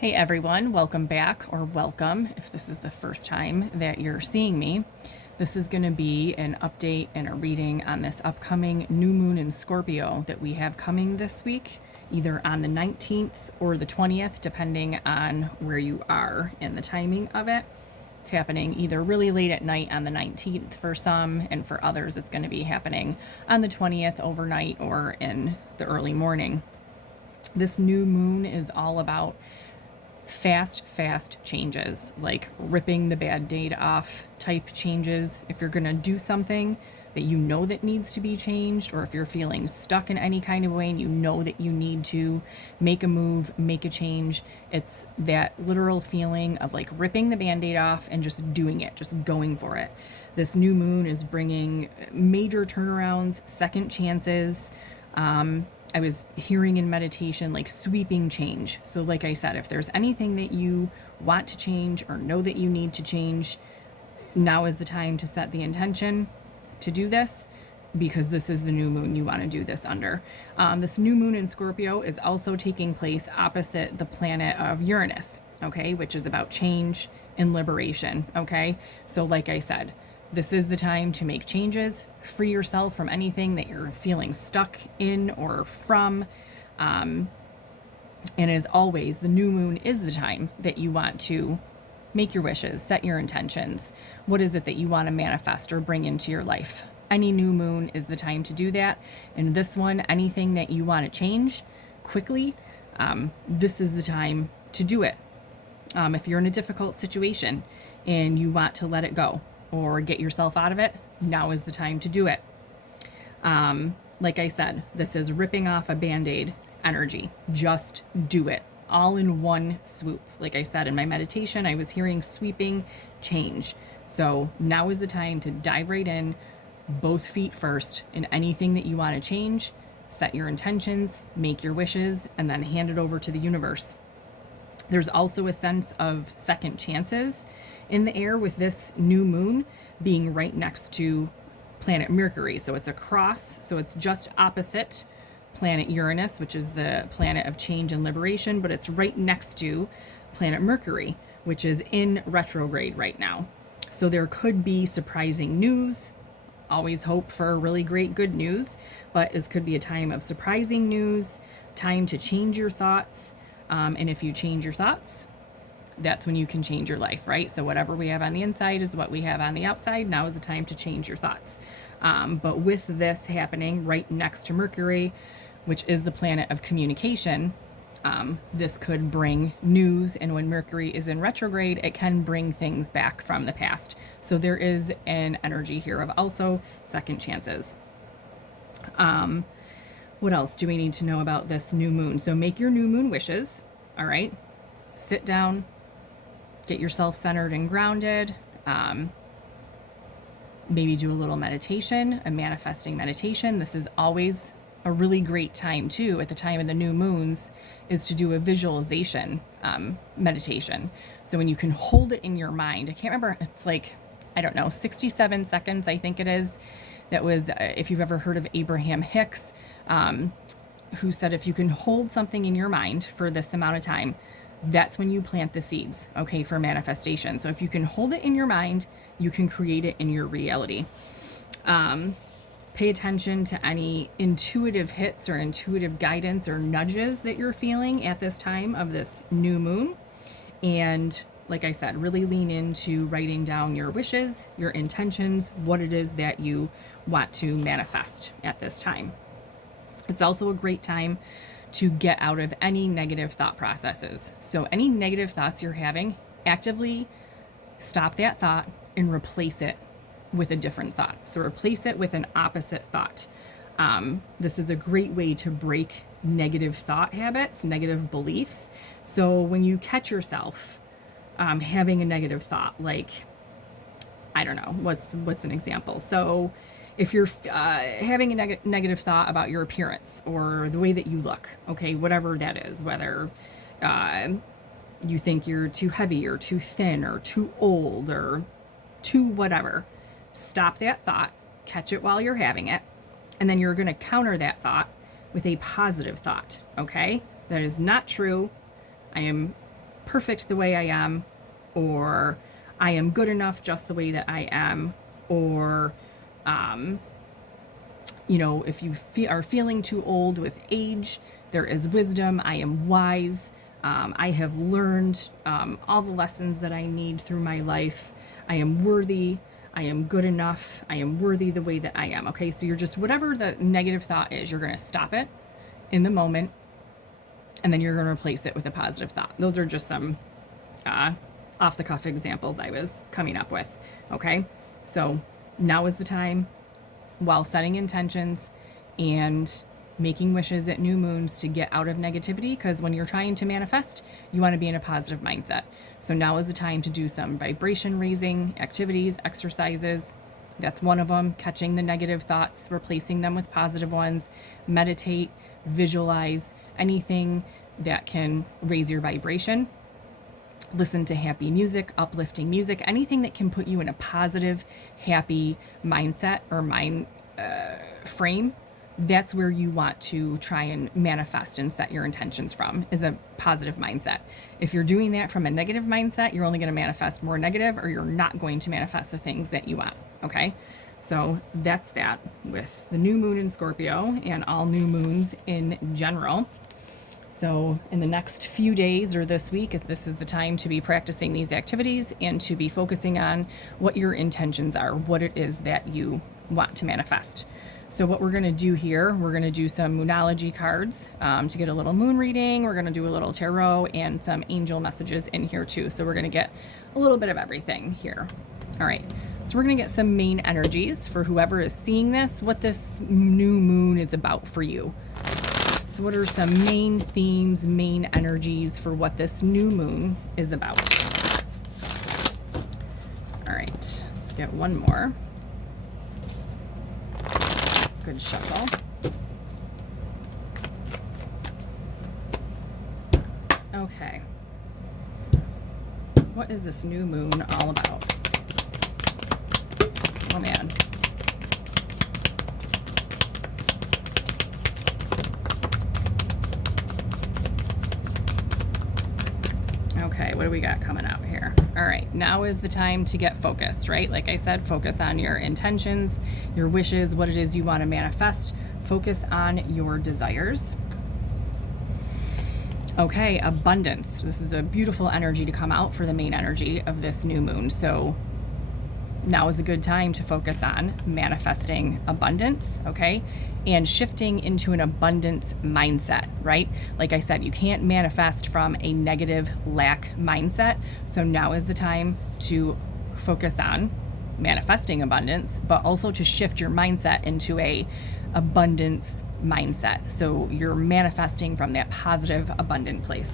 Hey everyone, welcome back, or welcome if this is the first time that you're seeing me. This is going to be an update and a reading on this upcoming new moon in Scorpio that we have coming this week, either on the 19th or the 20th, depending on where you are in the timing of it. It's happening either really late at night on the 19th for some, and for others, it's going to be happening on the 20th overnight or in the early morning. This new moon is all about fast changes, like ripping the bad date off type changes. If you're gonna do something that you know that needs to be changed, or if you're feeling stuck in any kind of way and you know that you need to make a move, make a change, it's that literal feeling of like ripping the band-aid off and just doing it, just going for it. This new moon is bringing major turnarounds, second chances. I was hearing in meditation like sweeping change. So, like I said, if there's anything that you want to change or know that you need to change, now is the time to set the intention to do this, because this is the new moon you want to do this under. This new moon in Scorpio is also taking place opposite the planet of Uranus, okay, which is about change and liberation, okay? So, like I said, this is the time to make changes, free yourself from anything that you're feeling stuck in or from. And as always, the new moon is the time that you want to make your wishes, set your intentions. What is it that you want to manifest or bring into your life? Any new moon is the time to do that. And this one, anything that you want to change quickly, this is the time to do it. If you're in a difficult situation and you want to let it go or get yourself out of it, now is the time to do it. Like I said, this is ripping off a band-aid energy. Just do it all in one swoop. Like I said in my meditation, I was hearing sweeping change. So now is the time to dive right in, both feet first, in anything that you want to change, set your intentions, make your wishes, and then hand it over to the universe. There's also a sense of second chances in the air with this new moon being right next to planet Mercury. So it's a cross, so it's just opposite planet Uranus, which is the planet of change and liberation, but it's right next to planet Mercury, which is in retrograde right now. So there could be surprising news. Always hope for really great good news, but this could be a time of surprising news, time to change your thoughts. And if you change your thoughts, that's when you can change your life, right? So whatever we have on the inside is what we have on the outside. Now is the time to change your thoughts. But with this happening right next to Mercury, which is the planet of communication, this could bring news. And when Mercury is in retrograde, it can bring things back from the past. So there is an energy here of also second chances. What else do we need to know about this new moon? So make your new moon wishes, all right? Sit down, get yourself centered and grounded. Maybe do a little meditation, a manifesting meditation. This is always a really great time too, at the time of the new moons, is to do a visualization meditation. So when you can hold it in your mind, I can't remember, it's like, I don't know, 67 seconds, I think it is. That was, if you've ever heard of Abraham Hicks, who said if you can hold something in your mind for this amount of time, that's when you plant the seeds, okay, for manifestation. So if you can hold it in your mind, you can create it in your reality. Pay attention to any intuitive hits or intuitive guidance or nudges that you're feeling at this time of this new moon. And like I said, really lean into writing down your wishes, your intentions, what it is that you want to manifest at this time. It's also a great time to get out of any negative thought processes. So any negative thoughts you're having, actively stop that thought and replace it with a different thought. So replace it with an opposite thought. This is a great way to break negative thought habits, negative beliefs. So when you catch yourself having a negative thought, like, I don't know, what's an example? So if you're having a negative thought about your appearance or the way that you look, okay, whatever that is, whether you think you're too heavy or too thin or too old or too whatever, stop that thought, catch it while you're having it, and then you're going to counter that thought with a positive thought, okay? That is not true. I am perfect the way I am, or I am good enough just the way that I am, or, if you are feeling too old with age, there is wisdom. I am wise. I have learned all the lessons that I need through my life. I am worthy. I am good enough. I am worthy the way that I am. Okay, so you're just, whatever the negative thought is, you're going to stop it in the moment, and then you're going to replace it with a positive thought. Those are just some off the cuff examples I was coming up with. Okay, so now is the time, while setting intentions and making wishes at new moons, to get out of negativity, because when you're trying to manifest, you want to be in a positive mindset. So now is the time to do some vibration raising activities, exercises. That's one of them. Catching the negative thoughts, replacing them with positive ones. Meditate, visualize, anything that can raise your vibration. Listen to happy music, uplifting music, anything that can put you in a positive, happy mindset or mind frame. That's where you want to try and manifest and set your intentions from, is a positive mindset. If you're doing that from a negative mindset, you're only going to manifest more negative, or you're not going to manifest the things that you want. Okay, so that's that with the new moon in Scorpio and all new moons in general. So in the next few days or this week, this is the time to be practicing these activities and to be focusing on what your intentions are, what it is that you want to manifest. So what we're going to do here, we're going to do some Moonology cards to get a little moon reading. We're going to do a little tarot and some angel messages in here too. So we're going to get a little bit of everything here. All right. So we're going to get some main energies for whoever is seeing this, what this new moon is about for you. So what are some main themes, main energies for what this new moon is about? All right. Let's get one more. Good shuffle. Okay. What is this new moon all about? Oh man. Okay, what do we got coming out here? All right, now is the time to get focused, right? Like I said, focus on your intentions, your wishes, what it is you want to manifest. Focus on your desires. Okay, abundance. This is a beautiful energy to come out for the main energy of this new moon. So now is a good time to focus on manifesting abundance, okay? And shifting into an abundance mindset, right? Like I said, you can't manifest from a negative lack mindset. So now is the time to focus on manifesting abundance, but also to shift your mindset into a abundance mindset. So you're manifesting from that positive, abundant place.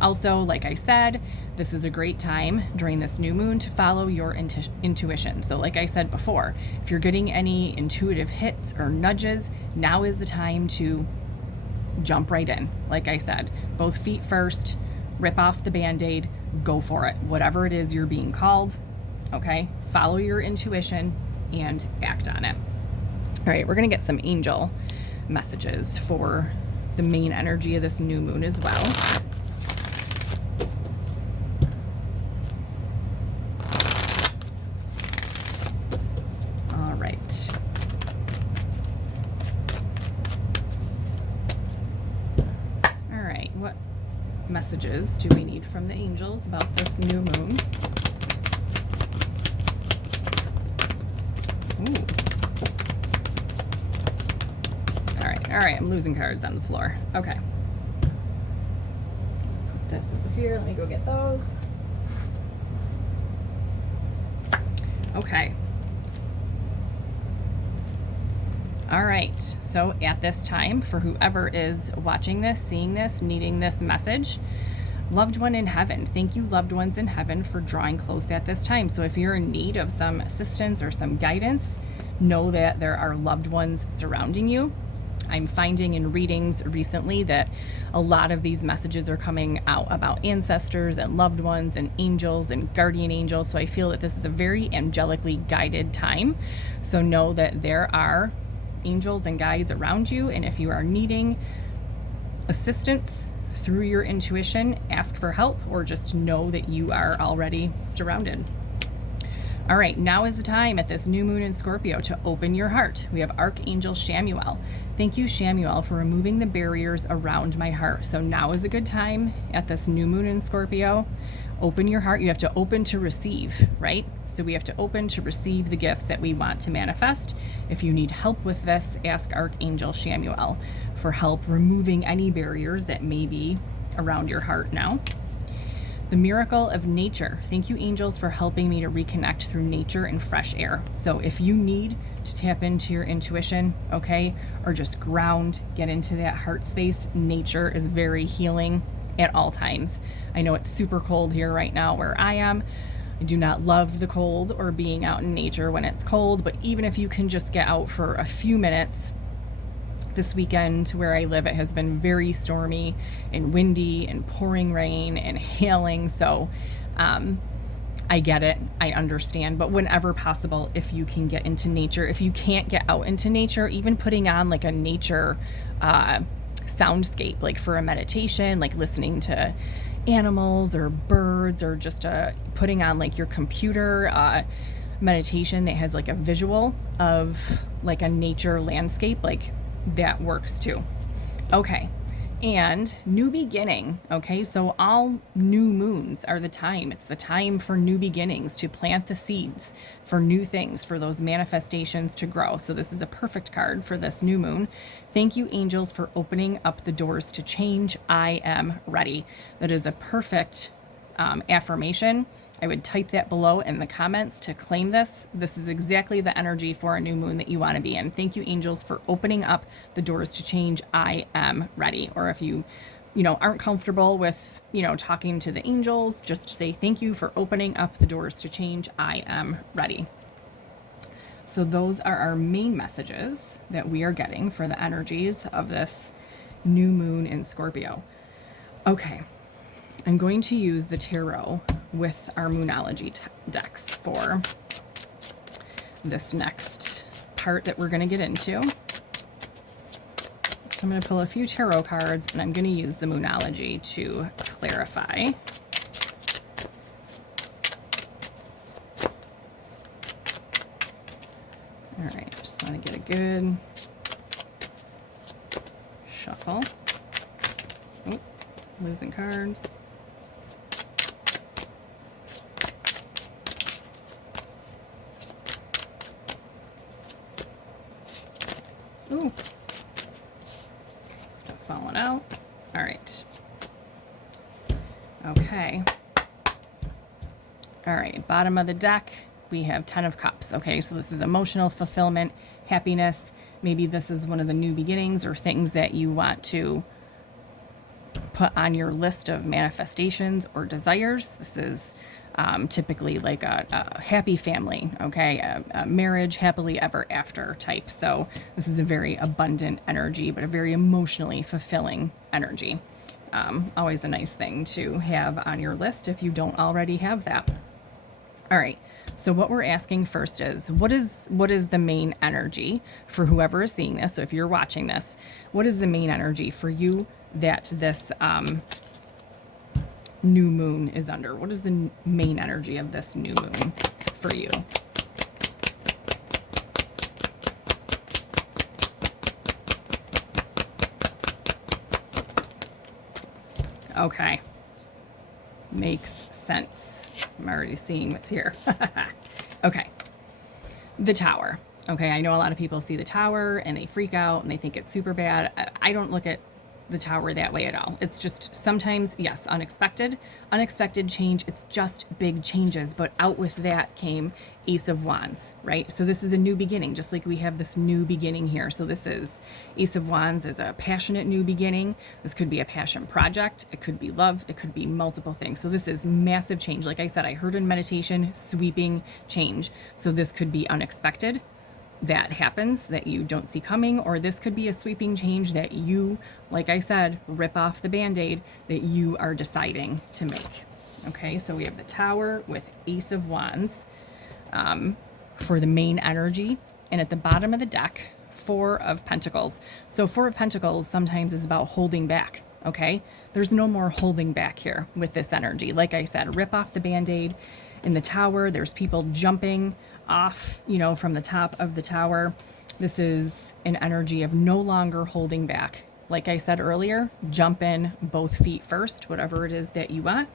Also, like I said, this is a great time during this new moon to follow your intuition. So like I said before, if you're getting any intuitive hits or nudges, now is the time to jump right in. Like I said, both feet first, rip off the Band-Aid, go for it. Whatever it is you're being called, okay? Follow your intuition and act on it. All right, we're gonna get some angel messages for the main energy of this new moon as well. What messages do we need from the angels about this new moon? Ooh. All right, I'm losing cards on the floor. Okay. Put this over here. Let me go get those. Okay. All right, so at this time, for whoever is watching this, seeing this, needing this message, loved one in heaven, thank you, loved ones in heaven, for drawing close at this time. So if you're in need of some assistance or some guidance, know that there are loved ones surrounding you. I'm finding in readings recently that a lot of these messages are coming out about ancestors and loved ones and angels and guardian angels. So I feel that this is a very angelically guided time. So know that there are angels and guides around you, and if you are needing assistance through your intuition, ask for help, or just know that you are already surrounded. All right, now is the time at this new moon in Scorpio to open your heart. We have Archangel Shamuel. Thank you, Shamuel, for removing the barriers around my heart. So now is a good time at this new moon in Scorpio. Open your heart. You have to open to receive, right? So we have to open to receive the gifts that we want to manifest. If you need help with this, ask Archangel Shamuel for help removing any barriers that may be around your heart now. The miracle of nature. Thank you, angels, for helping me to reconnect through nature and fresh air. So if you need to tap into your intuition, okay, or just ground, get into that heart space, nature is very healing at all times. I know it's super cold here right now where I am. I do not love the cold or being out in nature when it's cold, but even if you can just get out for a few minutes. This weekend where I live, it has been very stormy and windy and pouring rain and hailing. So I get it. I understand. But whenever possible, if you can get into nature, if you can't get out into nature, even putting on like a nature soundscape, like for a meditation, like listening to animals or birds, or just putting on like your computer meditation that has like a visual of like a nature landscape, like that works too. Okay. And new beginning. Okay. So all new moons are the time. It's the time for new beginnings, to plant the seeds for new things, for those manifestations to grow. So this is a perfect card for this new moon. Thank you, angels, for opening up the doors to change. I am ready. That is a perfect affirmation. I would type that below in the comments to claim this. This is exactly the energy for a new moon that you want to be in. Thank you, angels, for opening up the doors to change. I am ready. Or if you aren't comfortable with, talking to the angels, just say thank you for opening up the doors to change. I am ready. So those are our main messages that we are getting for the energies of this new moon in Scorpio. Okay. I'm going to use the tarot with our Moonology decks for this next part that we're going to get into. So I'm going to pull a few tarot cards, and I'm going to use the Moonology to clarify. All right, just want to get a good shuffle. Oh, losing cards. Ooh, stuff falling out. All right. Okay. All right, bottom of the deck, we have 10 of Cups. Okay, so this is emotional fulfillment, happiness. Maybe this is one of the new beginnings or things that you want to put on your list of manifestations or desires. This is typically like a happy family, okay, a marriage, happily ever after type. So this is a very abundant energy, but a very emotionally fulfilling energy. Always a nice thing to have on your list if you don't already have that. All right. So what we're asking first is, what is the main energy for whoever is seeing this? So if you're watching this, what is the main energy for you that this new moon is under? What is the main energy of this new moon for you? Okay. Makes sense. I'm already seeing what's here. Okay. The Tower. Okay, I know a lot of people see the Tower and they freak out and they think it's super bad. I don't look at the Tower that way at all. It's just sometimes, yes, unexpected change. It's just big changes, but out with that came Ace of Wands, right? So this is a new beginning, just like we have this new beginning here. So this is Ace of Wands is a passionate new beginning. This could be a passion project. It could be love. It could be multiple things. So this is massive change. Like I said, I heard in meditation, sweeping change. So this could be unexpected, that happens that you don't see coming, or this could be a sweeping change that you, like I said, rip off the Band-Aid that you are deciding to make. Okay, so we have the Tower with Ace of Wands for the main energy, and at the bottom of the deck, Four of Pentacles. So Four of Pentacles sometimes is about holding back, okay? There's no more holding back here with this energy. Like I said, rip off the Band-Aid. In the tower, there's people jumping off, you know, from the top of the tower. This is an energy of no longer holding back. Like I said earlier, jump in both feet first, whatever it is that you want.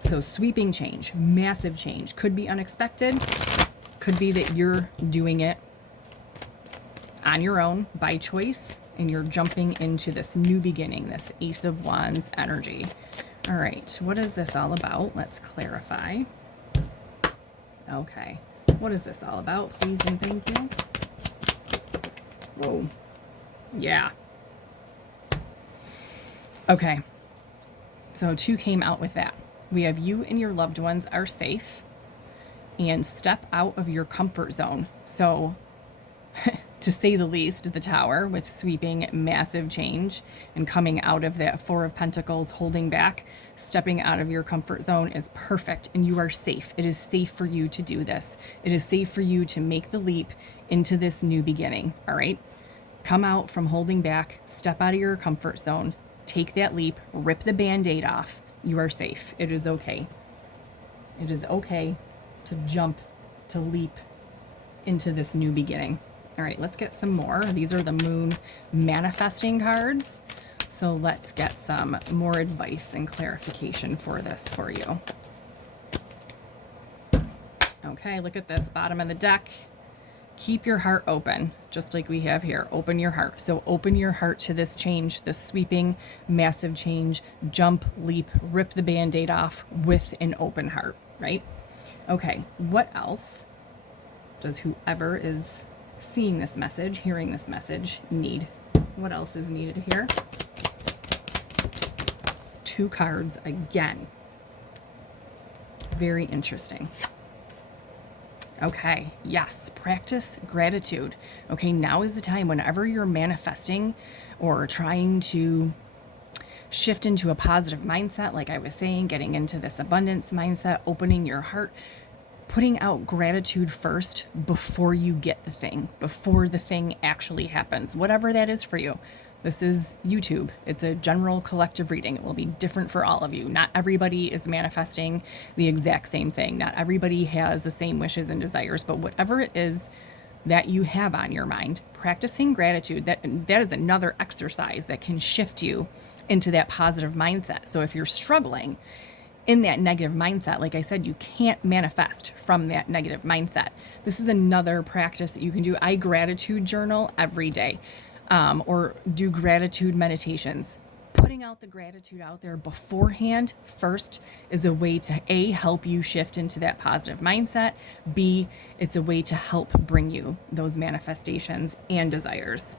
So sweeping change, massive change. Could be unexpected. Could be that you're doing it on your own by choice and you're jumping into this new beginning, this Ace of Wands energy. All right, what is this all about? Let's clarify. Okay, what is this all about? Please and thank you. Whoa, yeah. Okay, so 2 came out with that. We have you and your loved ones are safe and step out of your comfort zone. So to say the least, the tower with sweeping massive change and coming out of that 4 of Pentacles holding back, stepping out of your comfort zone is perfect and you are safe. It is safe for you to do this. It is safe for you to make the leap into this new beginning, all right? Come out from holding back, step out of your comfort zone, take that leap, rip the Band-Aid off. You are safe. It is okay. It is okay to jump, to leap into this new beginning. All right, let's get some more. These are the Moon manifesting cards. So let's get some more advice and clarification for this for you. Okay, look at this, bottom of the deck. Keep your heart open, just like we have here. Open your heart. So open your heart to this change, this sweeping, massive change. Jump, leap, rip the Band-Aid off with an open heart, right? Okay, what else does whoever is seeing this message, hearing this message, need? What else is needed here? 2 cards again. Very interesting. Okay, yes, practice gratitude. Okay, now is the time whenever you're manifesting or trying to shift into a positive mindset, like I was saying, getting into this abundance mindset, opening your heart, putting out gratitude first before you get the thing, before the thing actually happens, whatever that is for you. This is YouTube. It's a general collective reading. It will be different for all of you. Not everybody is manifesting the exact same thing. Not everybody has the same wishes and desires, but whatever it is that you have on your mind, practicing gratitude, that is another exercise that can shift you into that positive mindset. So if you're struggling in that negative mindset, like I said, you can't manifest from that negative mindset. This is another practice that you can do. I gratitude journal every day. Or do gratitude meditations. Putting out the gratitude out there beforehand first is a way to A, help you shift into that positive mindset. B, it's a way to help bring you those manifestations and desires.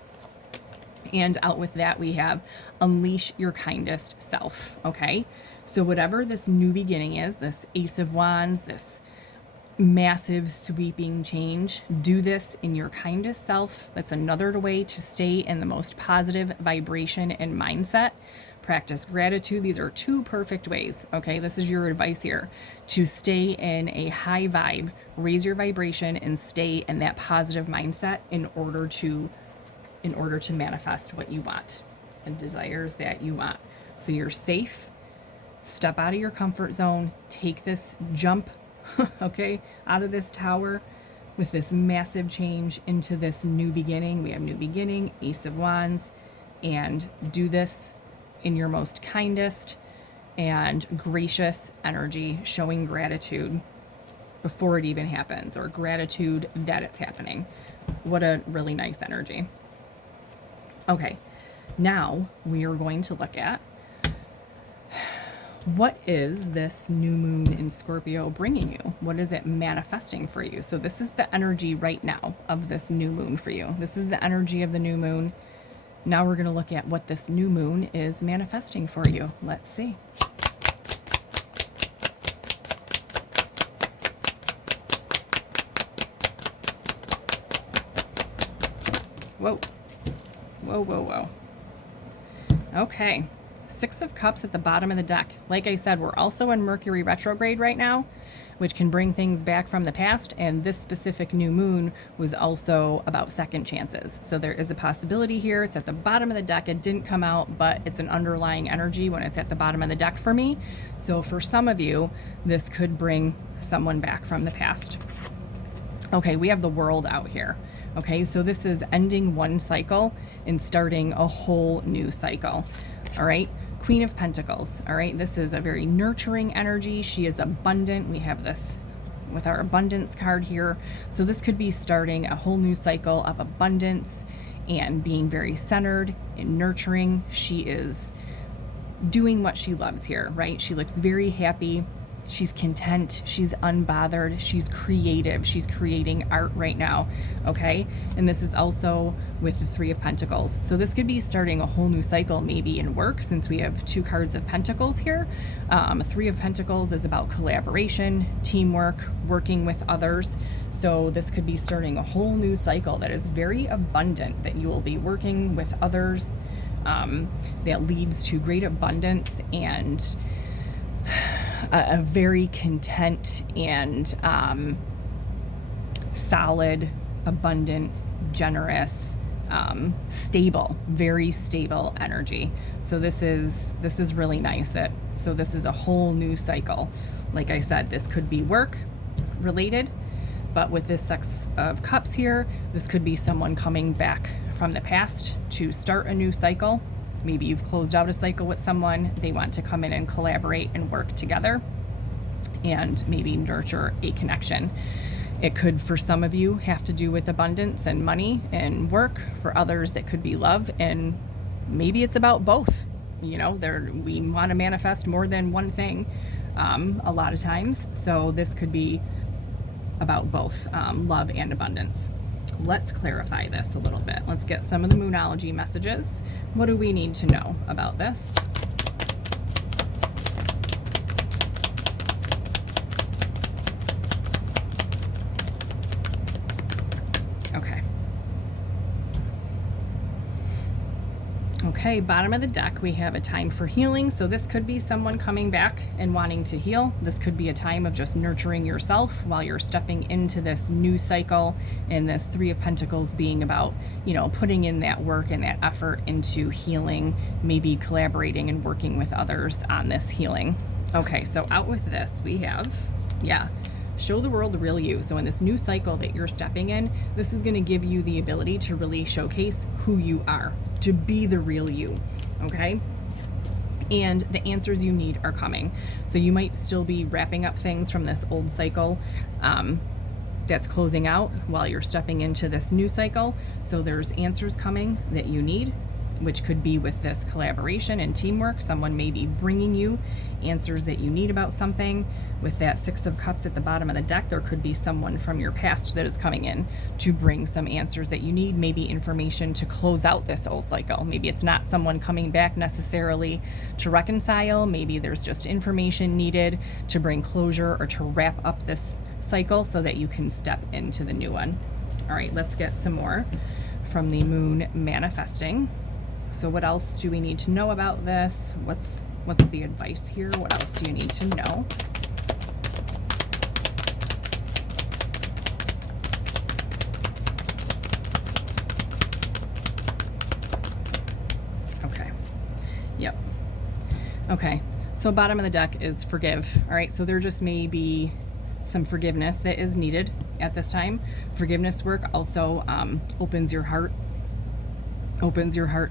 And out with that, we have unleash your kindest self. Okay. So whatever this new beginning is, this Ace of Wands, this massive sweeping change, do this in your kindest self. That's another way to stay in the most positive vibration and mindset. Practice gratitude. These are 2 perfect ways. Okay, this is your advice here, to stay in a high vibe, raise your vibration and stay in that positive mindset in order to manifest what you want and desires that you want. So you're safe. Step out of your comfort zone, take this jump okay, out of this tower with this massive change into this new beginning. We have new beginning, Ace of Wands, and do this in your most kindest and gracious energy, showing gratitude before it even happens, or gratitude that it's happening. What a really nice energy. Okay, now we are going to look at what is this new moon in Scorpio bringing you? What is it manifesting for you? So this is the energy right now of this new moon for you. This is the energy of the new moon. Now we're going to look at what this new moon is manifesting for you. Let's see. Whoa. Whoa, whoa, whoa. Okay. 6 of Cups at the bottom of the deck. Like I said, we're also in Mercury retrograde right now. which can bring things back from the past. And this specific new moon was also about second chances. So there is a possibility here. It's at the bottom of the deck. It didn't come out, but it's an underlying energy when it's at the bottom of the deck for me. So for some of you, this could bring someone back from the past. Okay, we have the World out here. Okay, so this is ending one cycle and starting a whole new cycle. All right, Queen of Pentacles. All right, this is a very nurturing energy. She is abundant. We have this with our abundance card here. So this could be starting a whole new cycle of abundance and being very centered and nurturing. She is doing what she loves here, right? She looks very happy. She's content. She's unbothered. She's creative. She's creating art right now. Okay. And this is also with the Three of Pentacles. So this could be starting a whole new cycle, maybe in work, since we have two cards of Pentacles here. Three of Pentacles is about collaboration, teamwork, working with others. So this could be starting a whole new cycle that is very abundant, that you will be working with others, that leads to great abundance and a very content and solid, abundant, generous, stable, very stable energy. So this is really nice. So this is a whole new cycle. Like I said, this could be work related, but with this Six of Cups here, this could be someone coming back from the past to start a new cycle. Maybe you've closed out a cycle with someone. They want to come in and collaborate and work together and maybe nurture a connection. It could, for some of you, have to do with abundance and money and work. For others, it could be love, and maybe it's about both. You know, we want to manifest more than one thing a lot of times. So this could be about both love and abundance. Let's clarify this a little bit. Let's get some of the Moonology messages. What do we need to know about this? Okay. Okay, bottom of the deck, we have a time for healing. So this could be someone coming back and wanting to heal. This could be a time of just nurturing yourself while you're stepping into this new cycle, and this Three of Pentacles being about, you know, putting in that work and that effort into healing, maybe collaborating and working with others on this healing. Okay, so out with this, we have, show the world the real you. So in this new cycle that you're stepping in, this is going to give you the ability to really showcase who you are, to be the real you, okay? And the answers you need are coming. So you might still be wrapping up things from this old cycle that's closing out while you're stepping into this new cycle. So there's answers coming that you need, which could be with this collaboration and teamwork. Someone may be bringing you answers that you need about something. With that Six of Cups at the bottom of the deck, there could be someone from your past that is coming in to bring some answers that you need, maybe information to close out this old cycle. Maybe it's not someone coming back necessarily to reconcile. Maybe there's just information needed to bring closure or to wrap up this cycle so that you can step into the new one. All right, let's get some more from the Moon manifesting. So what else do we need to know about this? What's the advice here? What else do you need to know? Okay. Yep. Okay. So bottom of the deck is forgive. All right. So there just may be some forgiveness that is needed at this time. Forgiveness work also opens your heart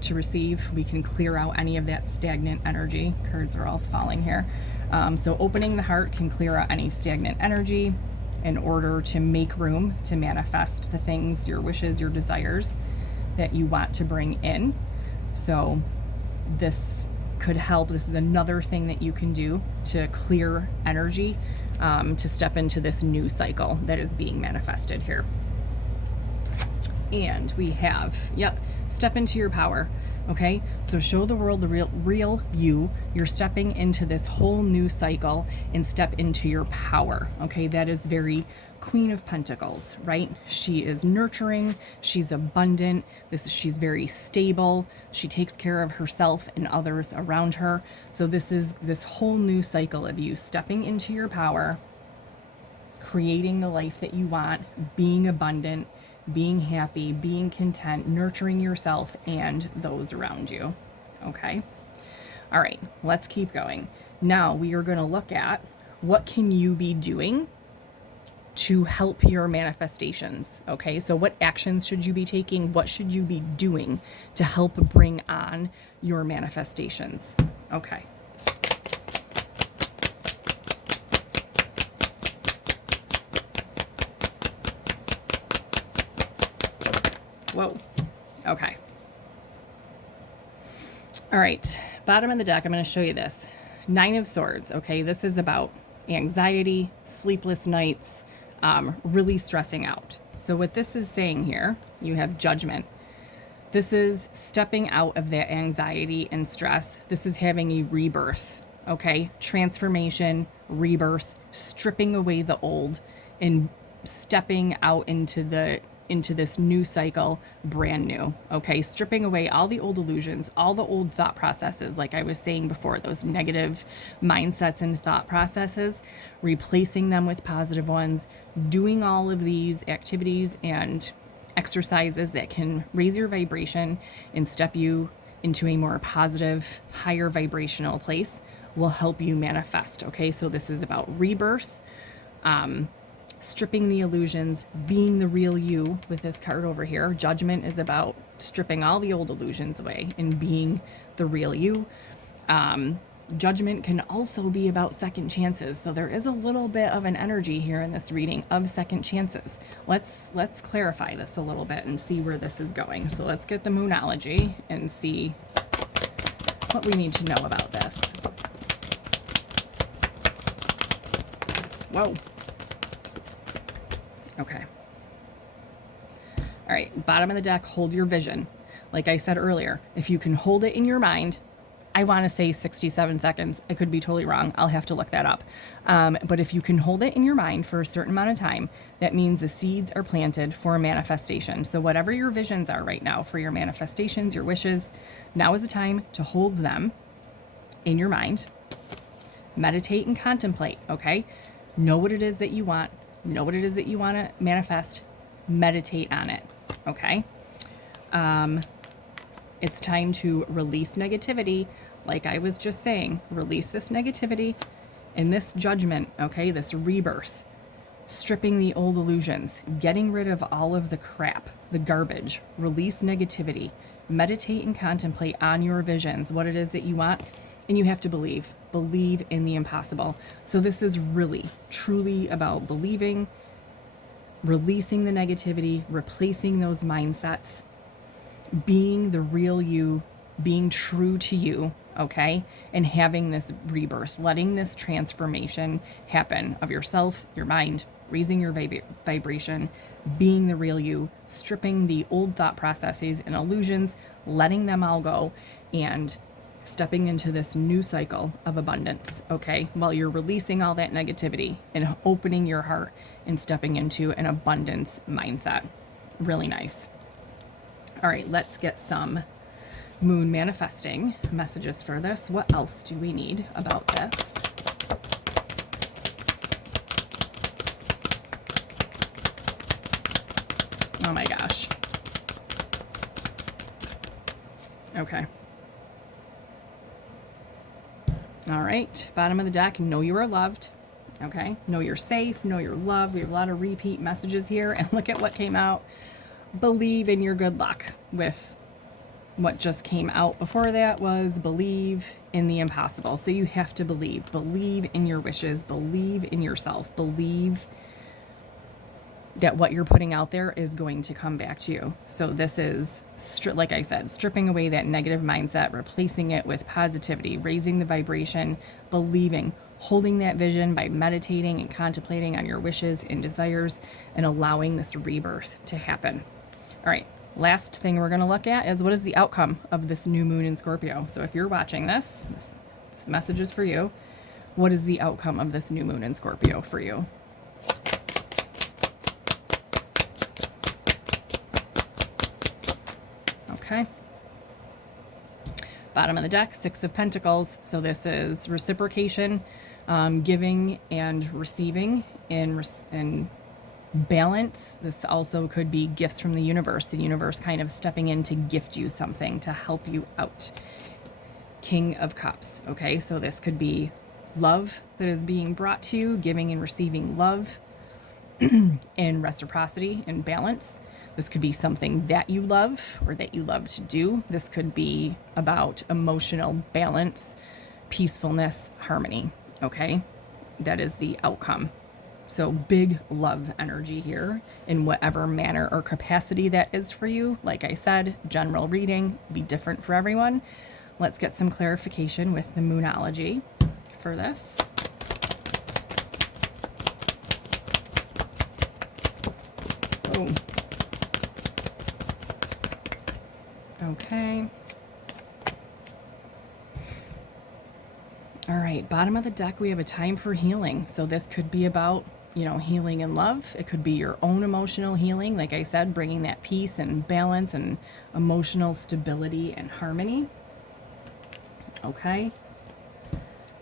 to receive. We can clear out any of that stagnant energy. Cards are all falling here. So opening the heart can clear out any stagnant energy in order to make room to manifest the things, your wishes, your desires that you want to bring in. So this could help. This is another thing that you can do to clear energy, to step into this new cycle that is being manifested here. And we have, step into your power. Okay, so show the world the real you. You're stepping into this whole new cycle and step into your power. Okay, that is very Queen of Pentacles, right? She is nurturing, she's abundant, she's very stable, she takes care of herself and others around her. So this is this whole new cycle of you stepping into your power creating the life that you want, being abundant, being happy, being content, nurturing yourself and those around you. Okay? All right, let's keep going. Now we are going to look at what can you be doing to help your manifestations. Okay, so what actions should you be taking? What should you be doing to help bring on your manifestations? Okay. Whoa. Okay. All right. Bottom of the deck, I'm going to show you this. 9 of Swords. Okay. This is about anxiety, sleepless nights, really stressing out. So what this is saying here, you have Judgment. This is stepping out of that anxiety and stress. This is having a rebirth. Okay. Transformation, rebirth, stripping away the old and stepping out into this new cycle, brand new. Okay, stripping away all the old illusions, all the old thought processes, like I was saying before, those negative mindsets and thought processes, replacing them with positive ones, doing all of these activities and exercises that can raise your vibration and step you into a more positive, higher vibrational place will help you manifest. Okay, so this is about rebirth, stripping the illusions, being the real you with this card over here. Judgment is about stripping all the old illusions away and being the real you. Judgment can also be about second chances. So there is a little bit of an energy here in this reading of second chances. Let's clarify this a little bit and see where this is going. So let's get the Moonology and see what we need to know about this. Whoa. Okay. All right, bottom of the deck, hold your vision. Like I said earlier, if you can hold it in your mind, I want to say 67 seconds. I could be totally wrong. I'll have to look that up. But if you can hold it in your mind for a certain amount of time, that means the seeds are planted for a manifestation. So whatever your visions are right now for your manifestations, your wishes, now is the time to hold them in your mind. Meditate and contemplate, okay? Know what it is that you want. Know what it is that you want to manifest. Meditate on it, okay? It's time to release negativity. Like I was just saying, release this negativity and this judgment, okay? This rebirth, stripping the old illusions, getting rid of all of the crap, the garbage, release negativity, meditate and contemplate on your visions, what it is that you want. And you have to believe in the impossible. So this is really, truly about believing, releasing the negativity, replacing those mindsets, being the real you, being true to you, okay? And having this rebirth, letting this transformation happen of yourself, your mind, raising your vibration, being the real you, stripping the old thought processes and illusions, letting them all go, and stepping into this new cycle of abundance, okay? While you're releasing all that negativity and opening your heart and stepping into an abundance mindset. Really nice. All right, let's get some moon manifesting messages for this. What else do we need about this? Oh my gosh. Okay. All right, bottom of the deck, know you are loved, okay? Know you're safe, know you're loved. We have a lot of repeat messages here, and look at what came out. Believe in your good luck. With what just came out before that was believe in the impossible. So you have to believe in your wishes, believe in yourself, believe that what you're putting out there is going to come back to you. So this is, like I said, stripping away that negative mindset, replacing it with positivity, raising the vibration, believing, holding that vision by meditating and contemplating on your wishes and desires, and allowing this rebirth to happen. All right, last thing we're going to look at is what is the outcome of this new moon in Scorpio. So if you're watching this message is for you. What is the outcome of this new moon in Scorpio for you? Okay. Bottom of the deck, 6 of Pentacles. So this is reciprocation, Giving and receiving in balance. This also could be gifts from the universe kind of stepping in to gift you something to help you out. King of Cups. Okay, so this could be love that is being brought to you, giving and receiving love in reciprocity and balance. This could be something that you love or that you love to do. This could be about emotional balance, peacefulness, harmony. Okay, that is the outcome. So big love energy here in whatever manner or capacity that is for you. Like I said, general reading, be different for everyone. Let's get some clarification with the Moonology for this. Oh. Okay. All right, bottom of the deck, we have a time for healing. So this could be about, healing in love. It could be your own emotional healing. Like I said, bringing that peace and balance and emotional stability and harmony. Okay.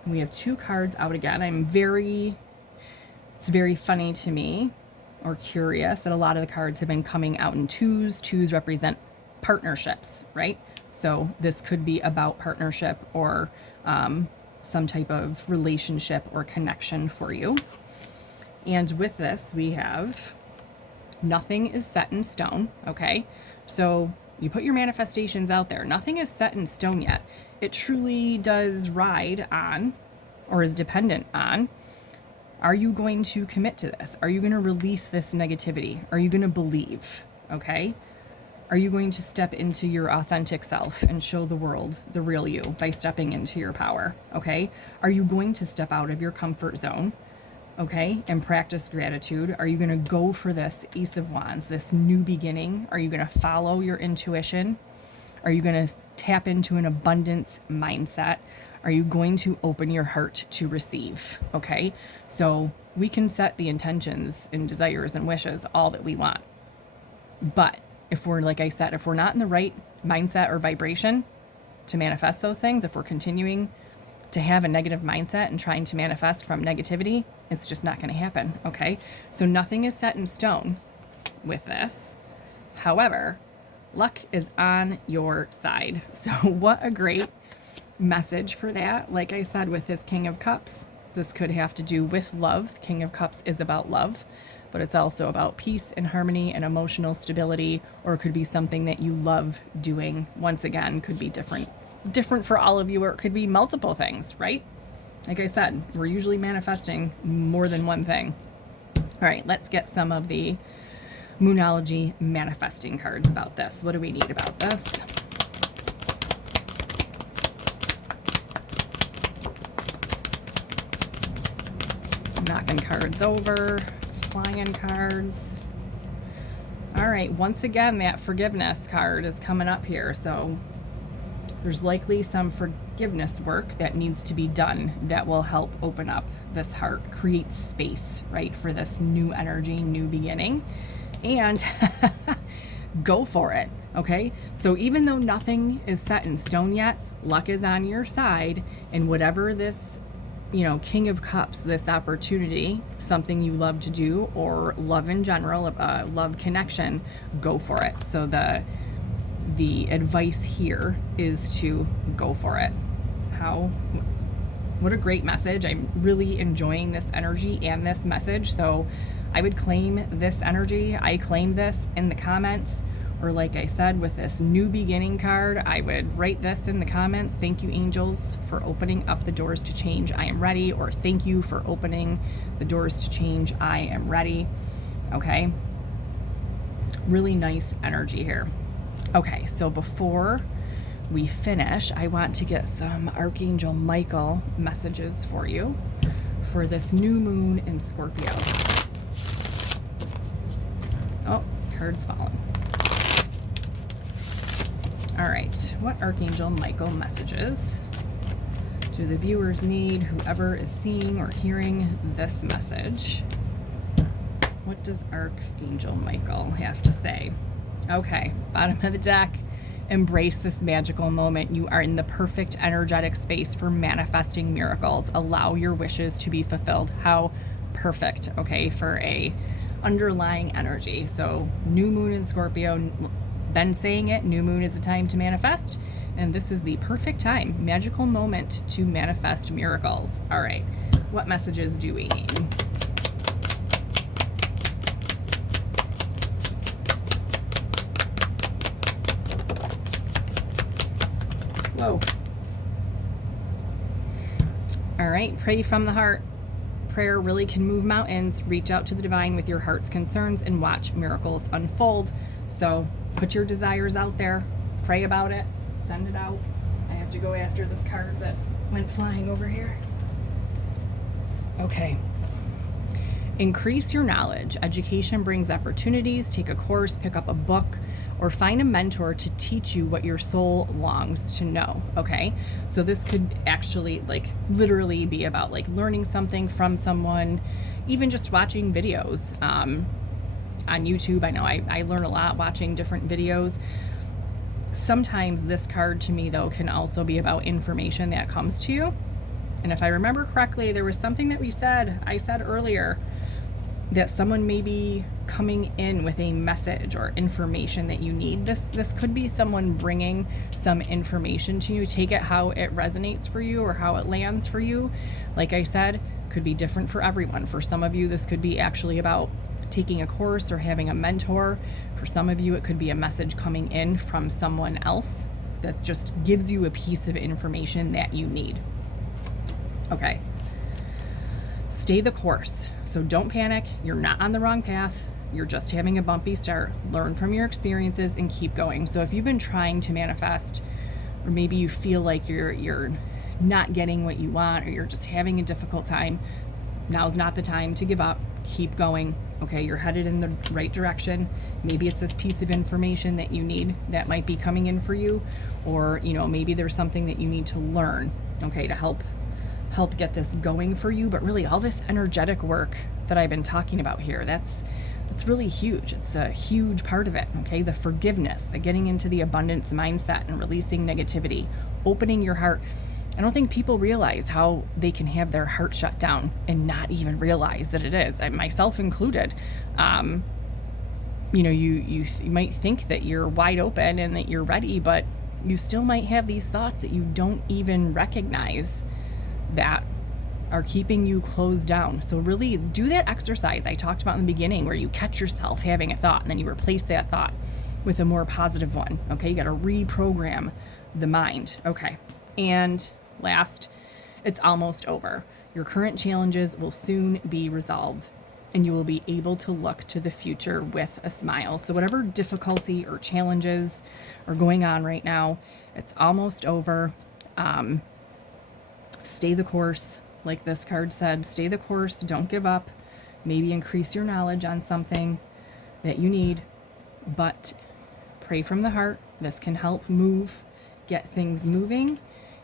We have 2 cards out again. It's very funny to me or curious that a lot of the cards have been coming out in 2s. 2s represent partnerships, right? So this could be about partnership or some type of relationship or connection for you. And with this, we have nothing is set in stone, okay? So you put your manifestations out there. Nothing is set in stone yet. It truly does ride on or is dependent on, are you going to commit to this? Are you going to release this negativity? Are you going to believe, okay? Are you going to step into your authentic self and show the world the real you by stepping into your power, okay? Are you going to step out of your comfort zone, okay, and practice gratitude? Are you going to go for this Ace of Wands, this new beginning? Are you going to follow your intuition? Are you going to tap into an abundance mindset? Are you going to open your heart to receive, okay? So we can set the intentions and desires and wishes all that we want. But if we're, like I said, if we're not in the right mindset or vibration to manifest those things, if we're continuing to have a negative mindset and trying to manifest from negativity, it's just not going to happen, okay? So nothing is set in stone with this. However, luck is on your side. So what a great message for that. Like I said, with this King of Cups, this could have to do with love. The King of Cups is about love, but it's also about peace and harmony and emotional stability, or it could be something that you love doing. Once again, could be different for all of you, or it could be multiple things, right? Like I said, we're usually manifesting more than one thing. All right, let's get some of the Moonology manifesting cards about this. What do we need about this? Knocking cards over, flying cards. All right, once again, that forgiveness card is coming up here. So there's likely some forgiveness work that needs to be done that will help open up this heart, create space, right, for this new energy, new beginning, and go for it, okay? So even though nothing is set in stone yet, luck is on your side, and whatever this, King of Cups, this opportunity, something you love to do, or love in general, love connection, go for it. So the advice here is to go for it. What a great message. I'm really enjoying this energy and this message. So I would claim this energy. I claim this in the comments, or like I said, with this new beginning card, I would write this in the comments. Thank you, angels, for opening up the doors to change. I am ready. Or thank you for opening the doors to change. I am ready. Okay. Really nice energy here. Okay, so before we finish, I want to get some Archangel Michael messages for you for this new moon in Scorpio. Oh, card's fallen. All right, what Archangel Michael messages do the viewers need, whoever is seeing or hearing this message? What does Archangel Michael have to say? Okay, bottom of the deck, Embrace this magical moment. You are in the perfect energetic space for manifesting miracles. Allow your wishes to be fulfilled. How perfect, okay, for a underlying energy. So new moon in Scorpio, been saying it, new moon is a time to manifest, and this is the perfect time, magical moment to manifest miracles. All right, what messages do we need? Whoa. All right, pray from the heart. Prayer really can move mountains. Reach out to the divine with your heart's concerns and watch miracles unfold. So put your desires out there, pray about it, send it out. I have to go after this card that went flying over here. Okay. Increase your knowledge. Education brings opportunities. Take a course, pick up a book, or find a mentor to teach you what your soul longs to know. Okay, so this could actually literally be about learning something from someone, even just watching videos on YouTube. I know I learn a lot watching different videos. Sometimes this card to me though can also be about information that comes to you. And if I remember correctly, there was something that I said earlier, that someone may be coming in with a message or information that you need. This could be someone bringing some information to you. Take it how it resonates for you or how it lands for you. Like I said, could be different for everyone. For some of you, this could be actually about taking a course or having a mentor. For some of you, it could be a message coming in from someone else that just gives you a piece of information that you need. Okay. Stay the course. So don't panic. You're not on the wrong path. You're just having a bumpy start. Learn from your experiences and keep going. So if you've been trying to manifest, or maybe you feel like you're not getting what you want, or you're just having a difficult time, now's not the time to give up. Keep going. Okay, you're headed in the right direction. Maybe it's this piece of information that you need that might be coming in for you, or maybe there's something that you need to learn, okay, to help get this going for you. But really all this energetic work that I've been talking about here, that's really huge. It's a huge part of it, okay? The forgiveness, the getting into the abundance mindset and releasing negativity, opening your heart. I don't think people realize how they can have their heart shut down and not even realize that it is, and myself included. You might think that you're wide open and that you're ready, but you still might have these thoughts that you don't even recognize that are keeping you closed down. So really do that exercise I talked about in the beginning, where you catch yourself having a thought and then you replace that thought with a more positive one. Okay, you got to reprogram the mind. Okay, and last, it's almost over. Your current challenges will soon be resolved, and you will be able to look to the future with a smile. So whatever difficulty or challenges are going on right now, it's almost over. Stay the course. Like this card said, stay the course, don't give up. Maybe increase your knowledge on something that you need, but pray from the heart. This can help get things moving,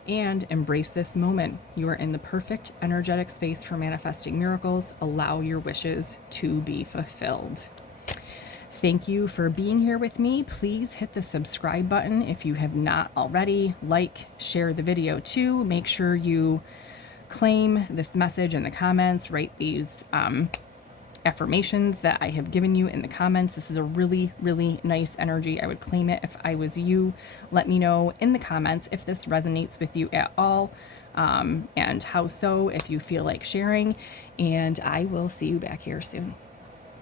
and embrace this moment. You are in the perfect energetic space for manifesting miracles. Allow your wishes to be fulfilled. Thank you for being here with me. Please hit the subscribe button if you have not already. Share the video too. Make sure you claim this message in the comments. Write these affirmations that I have given you in the comments. This is a really, really nice energy. I would claim it if I was you. Let me know in the comments if this resonates with you at all, and how so, if you feel like sharing. And I will see you back here soon.